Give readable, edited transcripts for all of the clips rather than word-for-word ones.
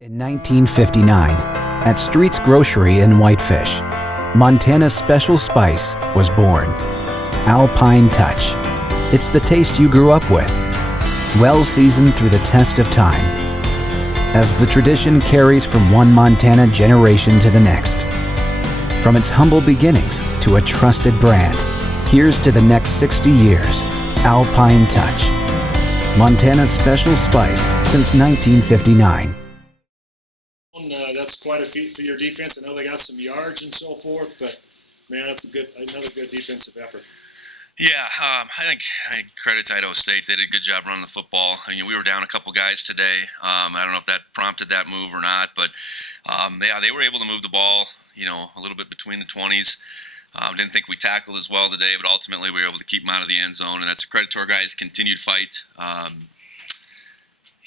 In 1959, at Street's Grocery in Whitefish, Montana's special spice was born. Alpine Touch. It's the taste you grew up with, well seasoned through the test of time. As the tradition carries from one Montana generation to the next. From its humble beginnings to a trusted brand, here's to the next 60 years. Alpine Touch. Montana's special spice since 1959. That's quite a feat for your defense. I know they got some yards and so forth, but man, that's another good defensive effort. Yeah, I think credit to Idaho State. They did a good job running the football. I mean, we were down a couple guys today. I don't know if that prompted that move or not, but yeah, they were able to move the ball, a little bit between the 20s. Didn't think we tackled as well today, but ultimately we were able to keep them out of the end zone, and that's a credit to our guys' continued fight.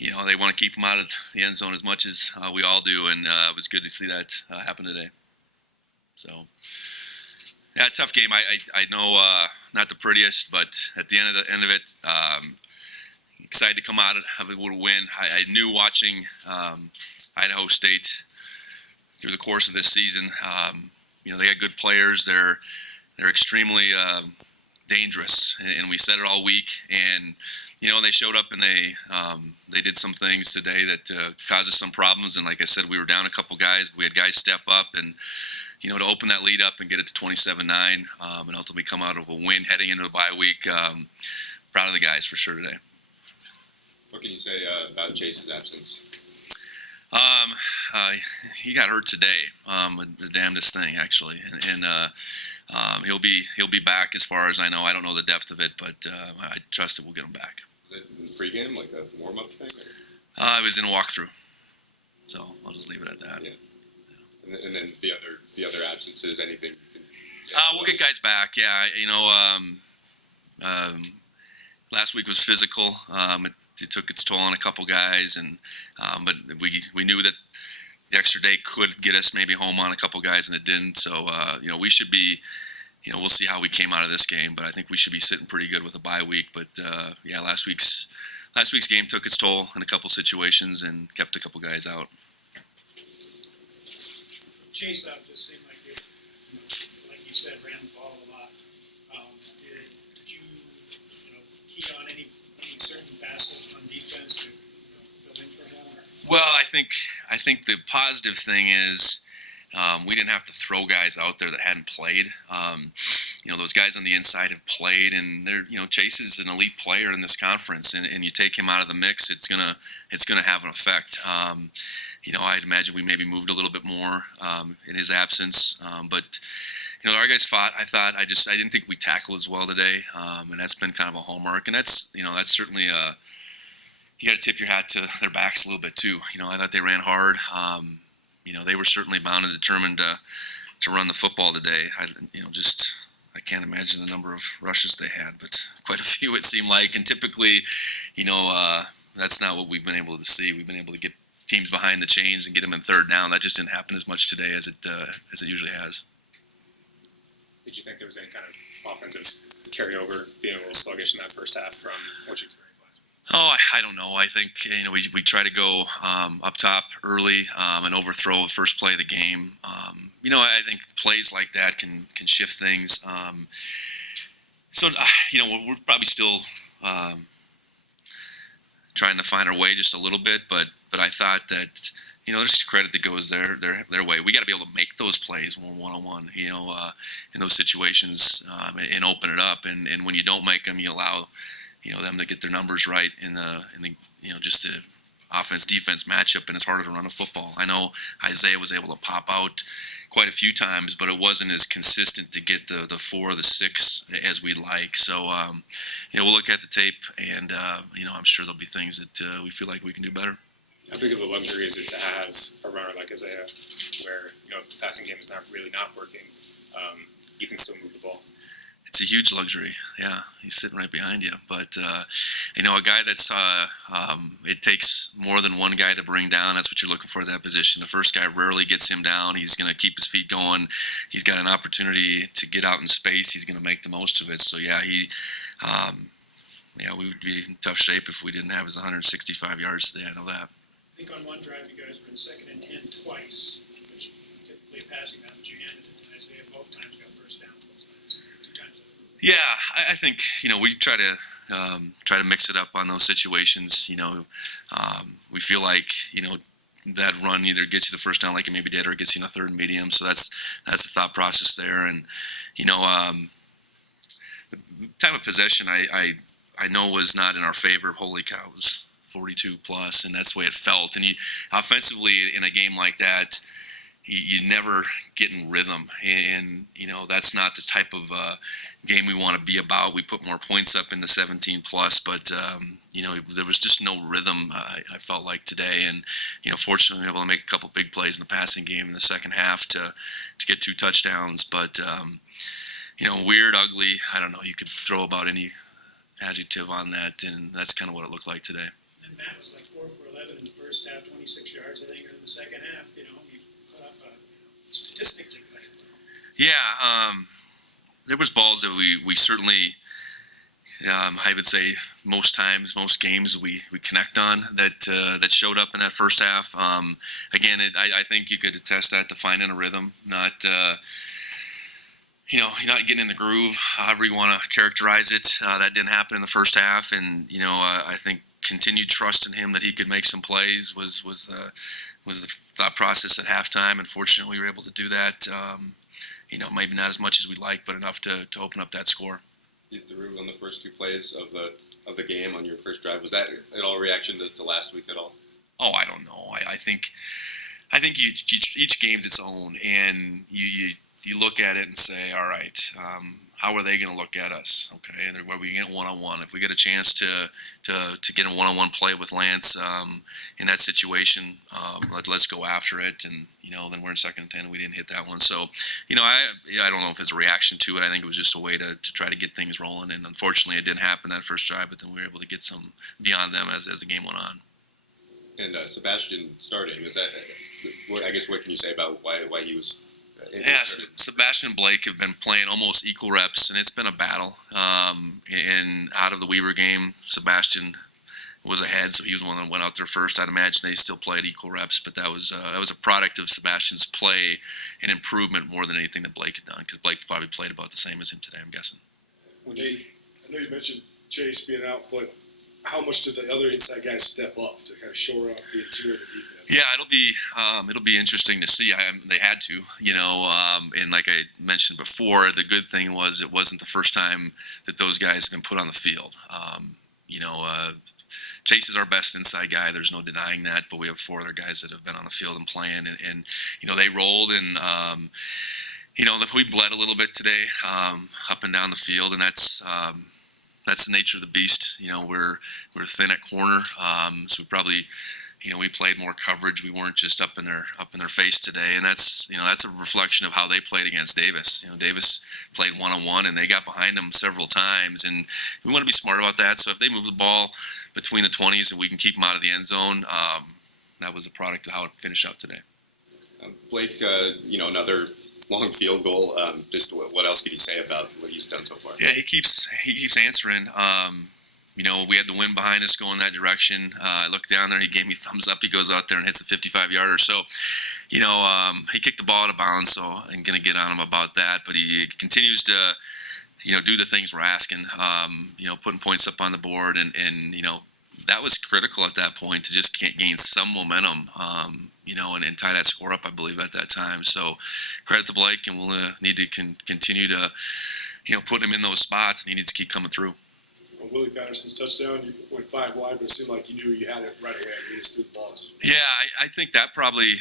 They want to keep them out of the end zone as much as we all do, and it was good to see that happen today. So, yeah, tough game. I know not the prettiest, but at the end of it, excited to come out of it with a win. I knew watching Idaho State through the course of this season, they got good players. They're extremely dangerous, and we said it all week. And they showed up and they did some things today that caused us some problems. And like I said, we were down a couple guys. We had guys step up and to open that lead up and get it to 27-9, and ultimately come out of a win heading into the bye week. Proud of the guys for sure today. What can you say about Chase's absence? He got hurt today, the damnedest thing actually, and he'll be back as far as I know. I don't know the depth of it, but I trust that we'll get him back. Was it pregame, like a warm-up thing? It was in a walkthrough, so I'll just leave it at that. Yeah. And then the other absences, anything? We'll get guys back. Yeah, last week was physical. It took its toll on a couple guys, and but we knew that the extra day could get us maybe home on a couple guys, and it didn't. So we should be. We'll see how we came out of this game, but I think we should be sitting pretty good with a bye week. But yeah, last week's game took its toll in a couple situations and kept a couple guys out. Chase just seemed like you, like you said, ran the ball a lot. Did you, key on any certain facets on defense to fill in for him? Or? Well, I think the positive thing is we didn't have to throw guys out there that hadn't played. Those guys on the inside have played, and they're Chase is an elite player in this conference, and you take him out of the mix, it's gonna have an effect. I'd imagine we maybe moved a little bit more in his absence, but our guys fought. I didn't think we tackled as well today, and that's been kind of a hallmark, and that's certainly you got to tip your hat to their backs a little bit too. I thought they ran hard. They were certainly bound and determined to run the football today. I can't imagine the number of rushes they had, but quite a few it seemed like. And typically, that's not what we've been able to see. We've been able to get teams behind the chains and get them in third down. That just didn't happen as much today as it usually has. Did you think there was any kind of offensive carryover, being a little sluggish in that first half from what you experienced last week? Oh, I don't know. I think we try to go up top early and overthrow the first play of the game. I think plays like that can shift things. We're probably still trying to find our way just a little bit, but I thought that there's credit that goes their way. We got to be able to make those plays one-on-one, in those situations and open it up. And when you don't make them, you allow them to get their numbers right in the just the offense-defense matchup, and it's harder to run a football. I know Isaiah was able to pop out quite a few times, but it wasn't as consistent to get the 4 or the 6 as we'd like. So, we'll look at the tape, and I'm sure there'll be things that we feel like we can do better. How big of a luxury is it to have a runner like Isaiah, where if the passing game is not working, you can still move the ball? It's a huge luxury. Yeah, he's sitting right behind you. But a guy that's it takes more than one guy to bring down. That's what you're looking for at that position. The first guy rarely gets him down. He's going to keep his feet going. He's got an opportunity to get out in space. He's going to make the most of it. So yeah, we would be in tough shape if we didn't have his 165 yards today. I know that. think on one drive you guys were in 2nd and 10 twice, which typically passing down, but you handed it to Isaiah both times, got first down both times, 2 times. Yeah, I think we try to mix it up on those situations. We feel like that run either gets you the first down like it maybe did, or it gets you in a 3rd and medium. So that's the thought process there. And the time of possession I know was not in our favor. Holy cow, it was 42 plus, and that's the way it felt. And offensively in a game like that, you never get in rhythm, and that's not the type of game we want to be about. We put more points up in the 17 plus, but there was just no rhythm. I felt like today, and fortunately, we were able to make a couple big plays in the passing game in the second half to get 2 touchdowns. But weird, ugly. I don't know. You could throw about any adjective on that, and that's kind of what it looked like today. And Matt was like 4 for 11 in the first half, 26 yards, I think, in the second half. You put up statistically good. Yeah, there was balls that we certainly, I would say most times, most games we connect on that showed up in that first half. Again, I think you could attest that to finding a rhythm, not you're not getting in the groove, however you want to characterize it. That didn't happen in the first half, and I think continued trust in him that he could make some plays was the thought process at halftime. And fortunately, we were able to do that. Maybe not as much as we'd like, but enough to open up that score. You threw on the first 2 plays of the game on your first drive. Was that at all a reaction to last week at all? Oh, I don't know. I think each game's its own, and you look at it and say, all right, how are they going to look at us? Okay, and are we get one-on-one? If we get a chance to get a one-on-one play with Lance in that situation, let's go after it. And then we're in 2nd and 10, and we didn't hit that one. So I don't know if it's a reaction to it. I think it was just a way to try to get things rolling. And unfortunately, it didn't happen that first drive. But then we were able to get some beyond them as the game went on. And Sebastian starting, is that? I guess what can you say about why he was? Yeah, Sebastian and Blake have been playing almost equal reps, and it's been a battle. And out of the Weaver game, Sebastian was ahead, so he was the one that went out there first. I'd imagine they still played equal reps, but that was a product of Sebastian's play and improvement more than anything that Blake had done, because Blake probably played about the same as him today, I'm guessing. I know you mentioned Chase being out, but how much did the other inside guys step up to kind of shore up the interior of the defense? Yeah, it'll be interesting to see. They had to, and like I mentioned before, the good thing was it wasn't the first time that those guys have been put on the field. Chase is our best inside guy. There's no denying that, but we have 4 other guys that have been on the field and playing, and they rolled, and we bled a little bit today, up and down the field, and that's the nature of the beast. We're thin at corner, so we probably, we played more coverage. We weren't just up in their face today, and that's a reflection of how they played against Davis. Davis played one-on-one, and they got behind them several times, and we want to be smart about that. So if they move the ball between the 20s and we can keep them out of the end zone, that was a product of how it finished out today. Blake, another long field goal. Just what else could you say about what he's done so far? Yeah, he keeps answering. We had the wind behind us going that direction. I looked down there, he gave me thumbs up. He goes out there and hits a 55-yarder. So, he kicked the ball out of bounds, so I'm going to get on him about that. But he continues to, do the things we're asking, putting points up on the board. And that was critical at that point to just gain some momentum, and tie that score up, I believe, at that time. So credit to Blake, and we'll need to continue to, put him in those spots, and he needs to keep coming through. On Willie Patterson's touchdown, you went 5 wide, but it seemed like you knew you had it right away. You just threw the balls. Yeah, I think that probably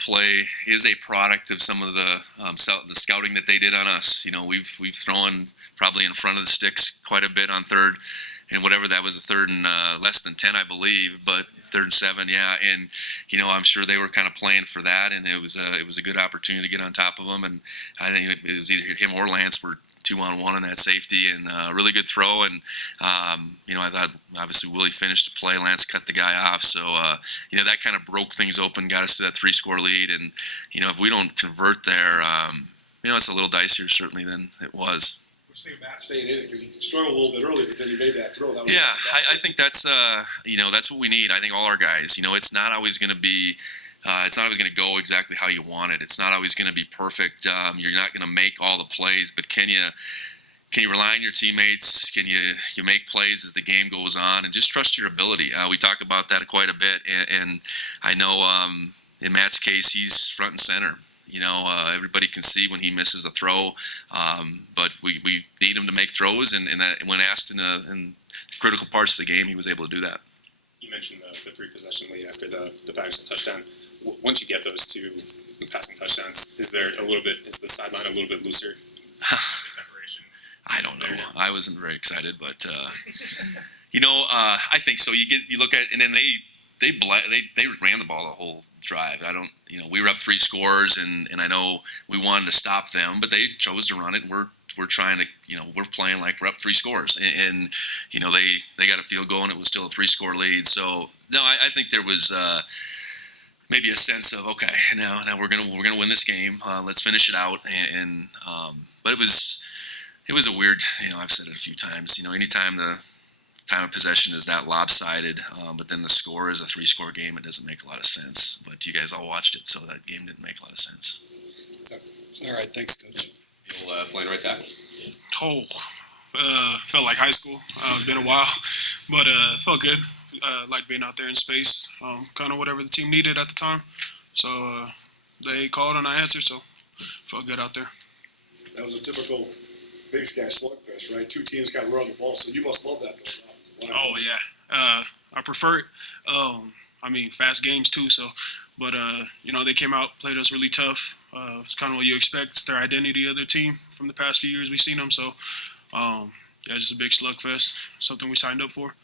play is a product of some of the scouting that they did on us. We've thrown probably in front of the sticks quite a bit on 3rd and whatever that was, a 3rd and less than 10, I believe, but 3rd and 7, yeah. And I'm sure they were kind of playing for that, and it was a good opportunity to get on top of them. And I think it was either him or Lance were 2-on-1 on that safety, and a really good throw. And I thought obviously Willie finished the play, Lance cut the guy off, so that kind of broke things open, got us to that 3-score lead. And if we don't convert there, it's a little dicier certainly than it was. you think of Matt staying in it? Because he struggled a little bit earlier, but then he made that throw. That was I think that's that's what we need. I think all our guys, it's not always going to be. It's not always going to go exactly how you want it. It's not always going to be perfect. You're not going to make all the plays, but can you rely on your teammates? Can you make plays as the game goes on, and just trust your ability? We talk about that quite a bit, and I know in Matt's case, he's front and center. Everybody can see when he misses a throw, but we need him to make throws, and that when asked in critical parts of the game, he was able to do that. You mentioned the free possession lead after the Patterson touchdown. Once you get those two passing touchdowns, is the sideline a little bit looser? Separation. I don't know. I wasn't very excited, but I think so. You look at it, and then they ran the ball the whole drive. We were up 3 scores, and I know we wanted to stop them, but they chose to run it. And we're trying to, we're playing like we're up 3 scores, and they got a field goal, and it was still a 3-score lead. So no, I think there was maybe a sense of, okay, now we're gonna win this game. Let's finish it out, but it was a weird. I've said it a few times. Anytime the time of possession is that lopsided, but then the score is a 3-score game, it doesn't make a lot of sense. But you guys all watched it, so that game didn't make a lot of sense. All right, thanks, Coach. You'll playing right tackle. Felt like high school. It's been a while, but felt good. Like being out there in space, kind of whatever the team needed at the time. So they called and I answered, so felt good out there. That was a typical Big Sky slugfest, right? 2 teams kind of run the ball, so you must love that. Oh yeah, I prefer it. Fast games too. So, but they came out, played us really tough. It's kind of what you expect. It's their identity of their team from the past few years we've seen them. So, just a big slugfest. Something we signed up for.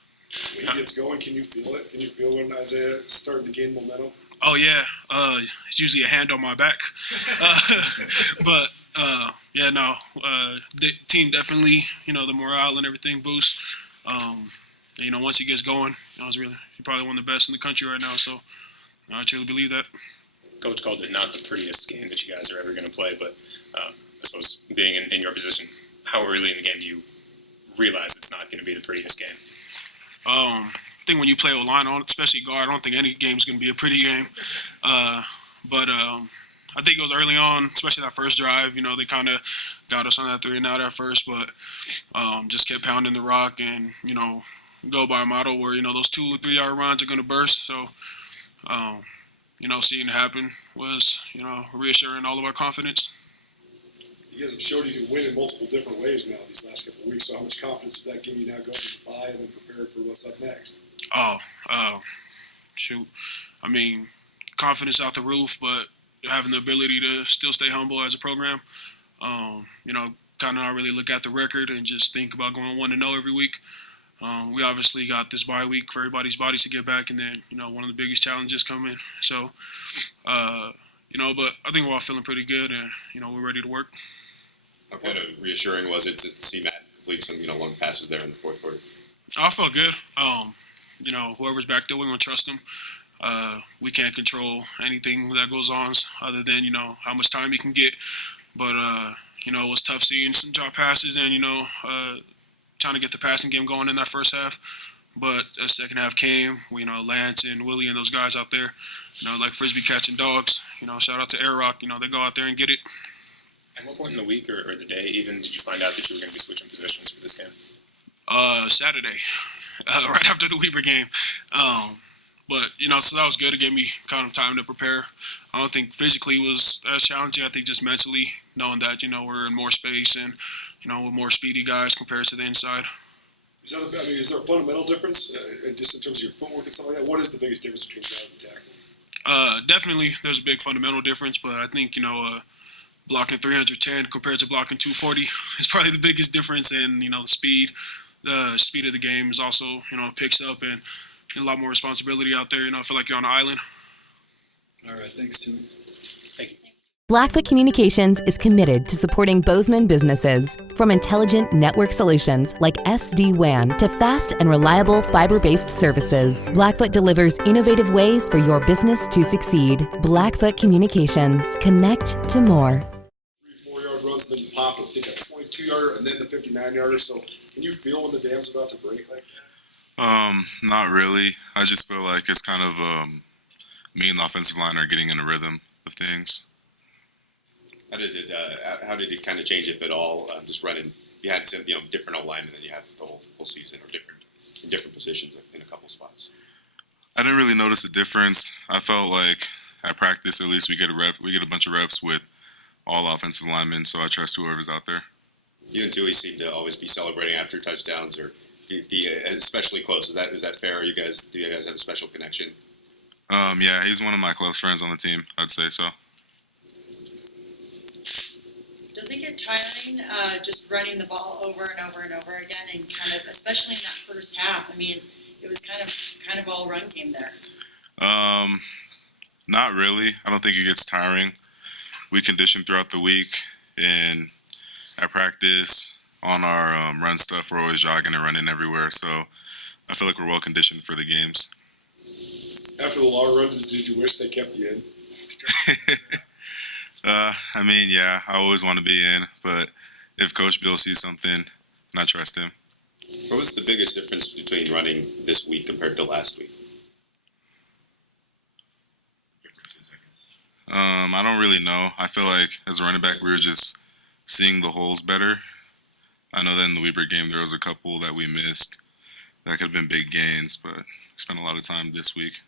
When he gets going, can you feel it? Can you feel when Isaiah is starting to gain momentum? Oh yeah, it's usually a hand on my back, but the team definitely, the morale and everything boosts. Once he gets going, he's probably one of the best in the country right now. So I truly believe that. Coach called it not the prettiest game that you guys are ever going to play, but I suppose being in your position, how early in the game do you realize it's not going to be the prettiest game? I think when you play O-line, especially guard, I don't think any game's going to be a pretty game. But I think it was early on, especially that first drive. They kind of got us on that 3-and-out at first, but just kept pounding the rock and, go by a model where, those 2 or 3-yard runs are going to burst. So, seeing it happen was, reassuring all of our confidence. You guys have showed you can win in multiple different ways now these last couple of weeks. So how much confidence does that give you now going to buy and then prepare for what's up next? Shoot. Confidence out the roof, but having the ability to still stay humble as a program. Kind of not really look at the record and just think about going 1-0 every week. We obviously got this bye week for everybody's bodies to get back, and then, one of the biggest challenges coming. So, but I think we're all feeling pretty good, and, we're ready to work. How kind of reassuring was it to see Matt complete some, long passes there in the fourth quarter? I felt good. Whoever's back there, we're going to trust them. We can't control anything that goes on other than, how much time you can get. But, it was tough seeing some drop passes and, trying to get the passing game going in that first half. But as second half came, Lance and Willie and those guys out there, like Frisbee catching dogs, shout out to Air Rock, they go out there and get it. At what point in the week or the day even did you find out that you were going to be switching positions for this game? Saturday, right after the Weber game. But, so that was good. It gave me kind of time to prepare. I don't think physically it was as challenging. I think just mentally, knowing that, we're in more space and, with more speedy guys compared to the inside. Is there a fundamental difference just in terms of your footwork and stuff like that? What is the biggest difference between guard and tackle? Definitely, there's a big fundamental difference, but I think, blocking 310 compared to blocking 240 is probably the biggest difference. And, the speed of the game is also, picks up and a lot more responsibility out there. I feel like you're on an island. All right, thanks, Tim. Thank you. Blackfoot Communications is committed to supporting Bozeman businesses. From intelligent network solutions like SD-WAN to fast and reliable fiber-based services, Blackfoot delivers innovative ways for your business to succeed. Blackfoot Communications. Connect to more. 3-4 yard runs, then you pop it. I think a 20 2-yarder and then the 59-yarder. So can you feel when the dam's about to break like that? Not really. I just feel like it's kind of me and the offensive line are getting in a rhythm of things. How did it kind of change, if at all? Just running, you had some different O-linemen than you have the whole season, or different positions in a couple spots. I didn't really notice a difference. I felt like at practice, at least we get a bunch of reps with all offensive linemen, so I trust whoever's out there. You and Tui seem to always be celebrating after touchdowns, or be especially close. Is that fair? Do you guys have a special connection? Yeah, he's one of my close friends on the team. I'd say so. Does it get tiring just running the ball over and over and over again, and kind of, especially in that first half? I mean, it was kind of all run game there. Not really. I don't think it gets tiring. We condition throughout the week, and at practice, on our run stuff, we're always jogging and running everywhere. So I feel like we're well conditioned for the games. After the long run, did you wish they kept you in? I mean, yeah, I always want to be in, but if Coach Bill sees something, and I trust him. What was the biggest difference between running this week compared to last week? I don't really know. I feel like as a running back, we were just seeing the holes better. I know that in the Weber game, there was a couple that we missed that could have been big gains, but we spent a lot of time this week.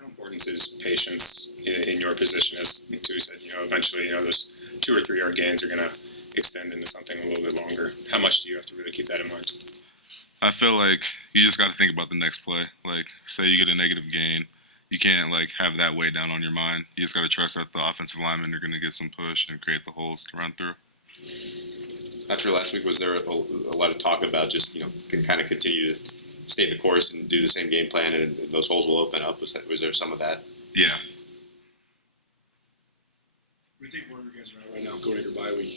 How important is patience in your position? As Tui said, eventually, those 2 or 3 yard gains are going to extend into something a little bit longer. How much do you have to really keep that in mind? I feel like you just got to think about the next play. Like, say you get a negative gain, you can't have that weigh down on your mind. You just got to trust that the offensive linemen are going to get some push and create the holes to run through. After last week, was there a lot of talk about just can kind of continue to stay the course and do the same game plan, and those holes will open up? Was there some of that? Yeah. We think where you guys are at right now going into your bye week.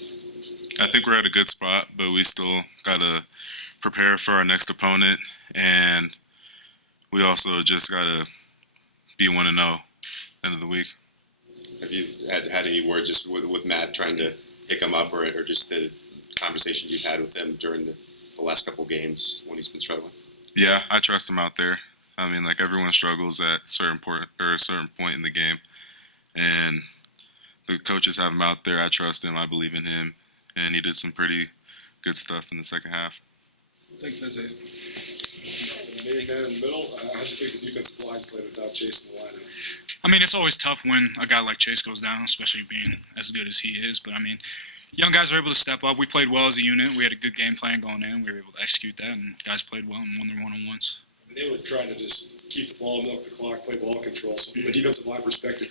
I think we're at a good spot, but we still got to prepare for our next opponent, and we also just got to be 1-0 end of the week. Have you had any words just with Matt trying to pick him up, or just the conversations you've had with him during the last couple games when he's been struggling? Yeah, I trust him out there. I mean, everyone struggles at a certain point in the game, and the coaches have him out there. I trust him. I believe in him, and he did some pretty good stuff in the second half. Thanks, Sensei. The main man in the middle. How do you think the defensive line played without Chase in the lineup? I mean, it's always tough when a guy like Chase goes down, especially being as good as he is. But, I mean, young guys are able to step up. We played well as a unit. We had a good game plan going in. We were able to execute that, and guys played well and won their one-on-ones. They were trying to just keep the ball, milk the clock, play ball control. So from a defensive line perspective,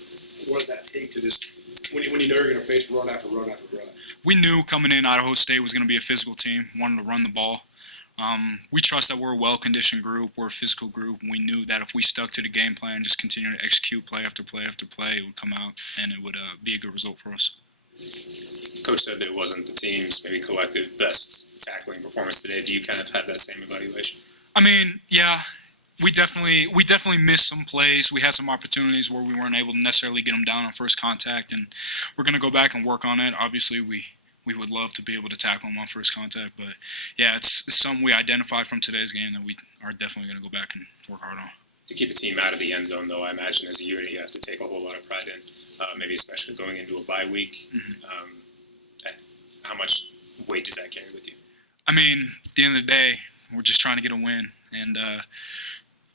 what does that take to just, when you know you're going to face run after run after run? We knew coming in Idaho State was going to be a physical team, wanted to run the ball. We trust that we're a well-conditioned group, we're a physical group, and we knew that if we stuck to the game plan, just continue to execute play after play after play, it would come out, and it would be a good result for us. Coach said that it wasn't the team's maybe collective best tackling performance today. Do you kind of have that same evaluation? I mean, yeah, we definitely missed some plays. We had some opportunities where we weren't able to necessarily get them down on first contact, and we're going to go back and work on it. Obviously, we would love to be able to tackle them on first contact, but yeah, it's something we identified from today's game that we are definitely going to go back and work hard on. To keep a team out of the end zone, though, I imagine as a unit you have to take a whole lot of pride in, maybe especially going into a bye week. Mm-hmm. How much weight does that carry with you? I mean, at the end of the day, we're just trying to get a win, and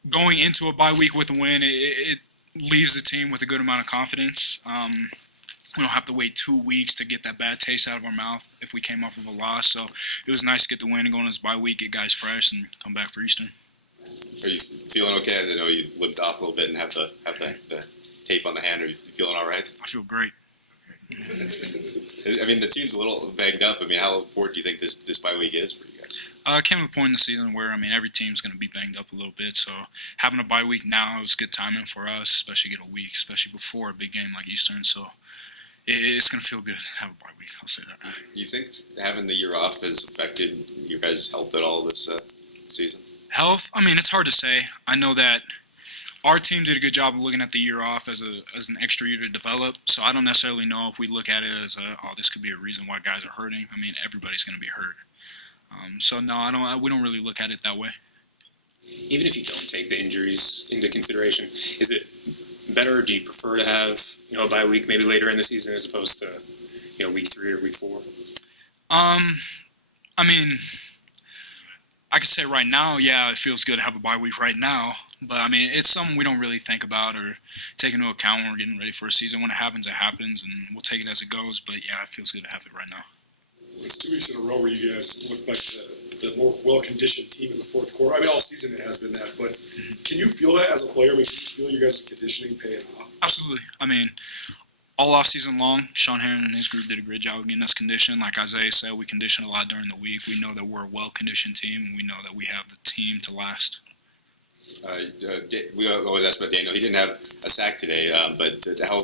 going into a bye week with a win, it leaves the team with a good amount of confidence. We don't have to wait 2 weeks to get that bad taste out of our mouth if we came up with a loss. So it was nice to get the win and go on this bye week, get guys fresh, and come back for Eastern. Are you feeling okay? As I know you limped off a little bit and have the tape on the hand. Are you feeling all right? I feel great. I mean, the team's a little banged up. I mean, how important do you think this bye week is for you guys? It came to the point in the season where, I mean, every team's going to be banged up a little bit. So having a bye week now is good timing for us, especially get a week, especially before a big game like Eastern. So it's going to feel good to have a bye week. I'll say that. Do you think having the year off has affected your guys' health at all this season? Health? I mean, it's hard to say. I know that our team did a good job of looking at the year off as an extra year to develop. So I don't necessarily know if we look at it as this could be a reason why guys are hurting. I mean, everybody's going to be hurt. So no, we don't really look at it that way. Even if you don't take the injuries into consideration, is it better, or do you prefer to have, a bye week maybe later in the season as opposed to, week 3 or week 4? I mean, I could say right now, yeah, it feels good to have a bye week right now. But, I mean, it's something we don't really think about or take into account when we're getting ready for a season. When it happens, and we'll take it as it goes. But, yeah, it feels good to have it right now. It's 2 weeks in a row where you guys look like the more well-conditioned team in the fourth quarter. I mean, all season it has been that. But can you feel that as a player? I mean, can you feel your guys' conditioning paying off? Absolutely. I mean, all off season long, Sean Heron and his group did a great job of getting us conditioned. Like Isaiah said, we condition a lot during the week. We know that we're a well-conditioned team, and we know that we have the team to last. We always ask about Daniel. He didn't have a sack today, but how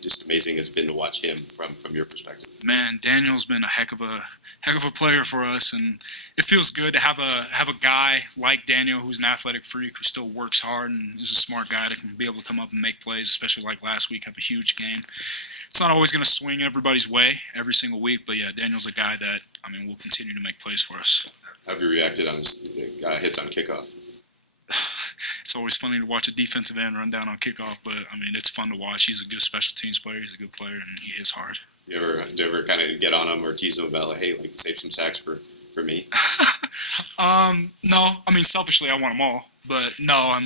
just amazing has it been to watch him from your perspective? Man, Daniel's been a heck of a player for us, and it feels good to have a guy like Daniel who's an athletic freak who still works hard and is a smart guy that can be able to come up and make plays, especially like last week, have a huge game. It's not always going to swing everybody's way every single week, but yeah, Daniel's a guy that, will continue to make plays for us. How have you reacted on his hits on kickoff? It's always funny to watch a defensive end run down on kickoff, but, it's fun to watch. He's a good special teams player. He's a good player, and he hits hard. Do you ever kind of get on him or tease him about, like, hey, save some sacks for me? No. Selfishly, I want them all. But, no,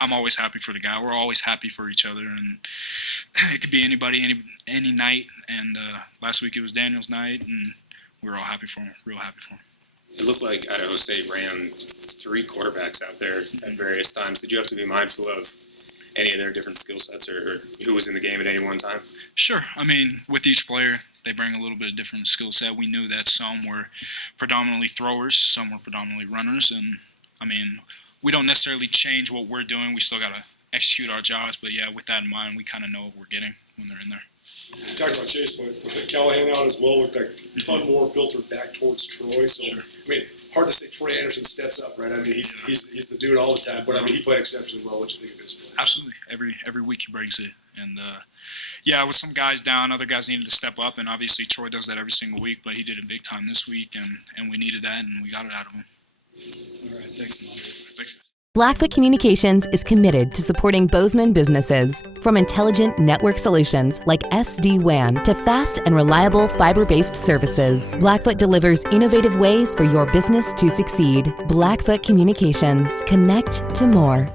I'm always happy for the guy. We're always happy for each other, and it could be anybody, any night. And last week it was Daniel's night, and we were all happy for him, real happy for him. It looked like Idaho State ran 3 quarterbacks out there at various times. Did you have to be mindful of any of their different skill sets or who was in the game at any one time? Sure. With each player, they bring a little bit of different skill set. We knew that some were predominantly throwers, some were predominantly runners, and, we don't necessarily change what we're doing. We still got to execute our jobs, but, yeah, with that in mind, we kind of know what we're getting when they're in there. You talked about Chase, but with Callahan out as well, looked like a ton more filtered back towards Troy. So, Sure. Hard to say Troy Anderson steps up, right? He's the dude all the time, but he played exceptionally well. What you think of his play? Absolutely. Every week he brings it. And, with some guys down, other guys needed to step up, and obviously Troy does that every single week, but he did it big time this week, and we needed that, and we got it out of him. All right, thanks. Blackfoot Communications is committed to supporting Bozeman businesses. From intelligent network solutions like SD-WAN to fast and reliable fiber-based services, Blackfoot delivers innovative ways for your business to succeed. Blackfoot Communications. Connect to more.